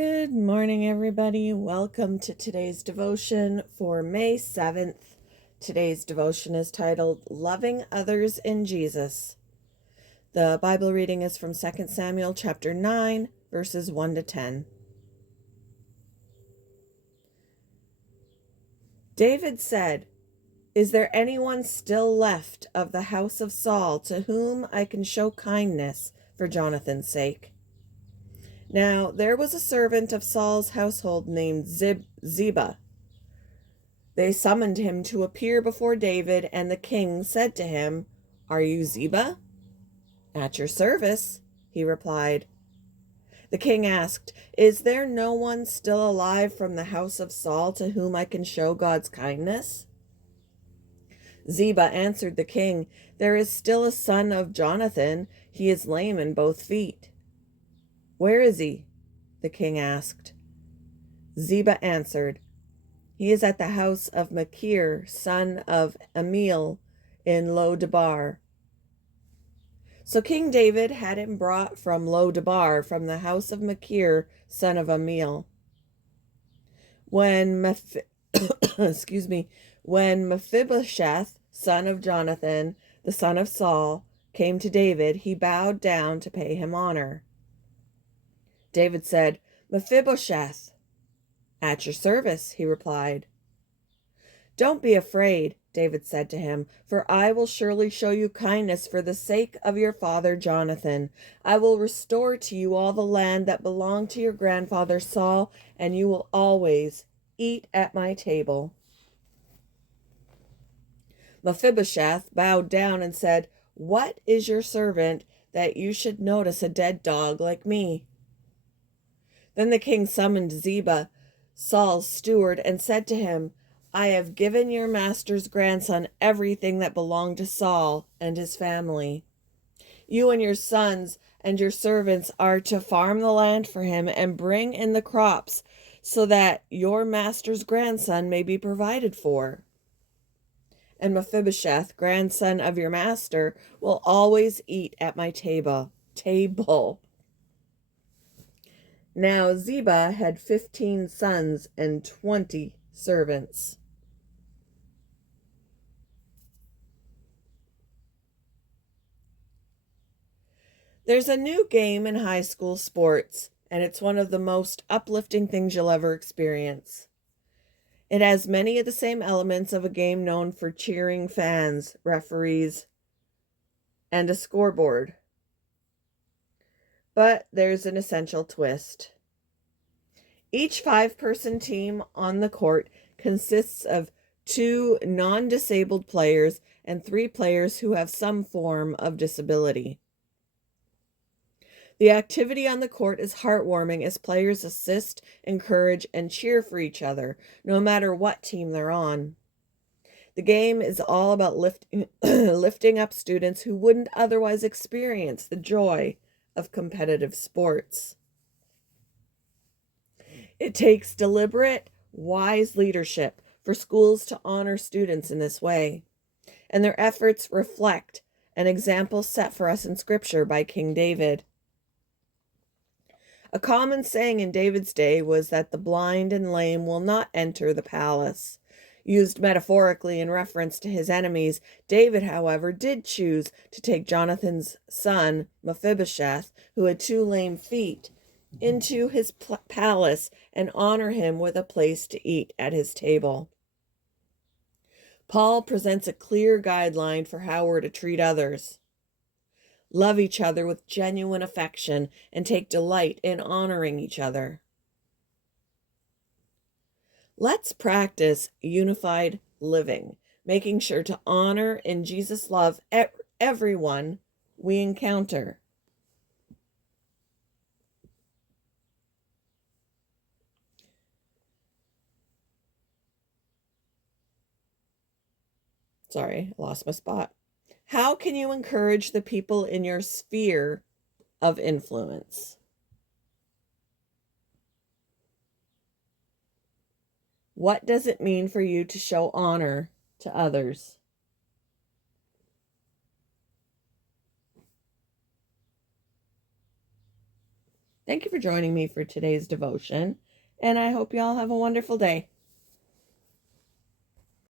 Good morning, everybody. Welcome to today's devotion for May 7th. Today's devotion is titled Loving Others in Jesus. The Bible reading is from 2 Samuel chapter 9, verses 1 to 10. David said, "Is there anyone still left of the house of Saul to whom I can show kindness for Jonathan's sake?" Now there was a servant of Saul's household named Ziba. They summoned him to appear before David, and the king said to him, "Are you Ziba?" "At your service," he replied. The king asked, "Is there no one still alive from the house of Saul to whom I can show God's kindness?" Ziba answered the king, "There is still a son of Jonathan. He is lame in both feet." "Where is he?" the king asked. Ziba answered, "He is at the house of Machir, son of Amiel, in Lo-debar." So King David had him brought from Lo-debar, from the house of Machir, son of Amiel. When Mephibosheth, son of Jonathan, the son of Saul, came to David, he bowed down to pay him honor. David said, "Mephibosheth." "At your service," he replied. "Don't be afraid," David said to him, "for I will surely show you kindness for the sake of your father Jonathan. I will restore to you all the land that belonged to your grandfather Saul, and you will always eat at my table." Mephibosheth bowed down and said, "What is your servant that you should notice a dead dog like me?" Then the king summoned Ziba, Saul's steward, and said to him, "I have given your master's grandson everything that belonged to Saul and his family. You and your sons and your servants are to farm the land for him and bring in the crops so that your master's grandson may be provided for. And Mephibosheth, grandson of your master, will always eat at my table." Now Ziba had 15 sons and 20 servants. There's a new game in high school sports, and it's one of the most uplifting things you'll ever experience. It has many of the same elements of a game known for cheering fans, referees, and a scoreboard. But there's an essential twist. Each 5-person team on the court consists of 2 non-disabled players and 3 players who have some form of disability. The activity on the court is heartwarming as players assist, encourage, and cheer for each other, no matter what team they're on. The game is all about lifting up students who wouldn't otherwise experience the joy of competitive sports. It takes deliberate, wise leadership for schools to honor students in this way, and their efforts reflect an example set for us in Scripture by King David. A common saying in David's day was that the blind and lame will not enter the palace. Used metaphorically in reference to his enemies, David, however, did choose to take Jonathan's son, Mephibosheth, who had 2 lame feet, into his palace and honor him with a place to eat at his table. Paul presents a clear guideline for how we're to treat others. Love each other with genuine affection and take delight in honoring each other. Let's practice unified living, making sure to honor in Jesus' love everyone we encounter. Sorry, I lost my spot. How can you encourage the people in your sphere of influence? What does it mean for you to show honor to others? Thank you for joining me for today's devotion, and I hope you all have a wonderful day.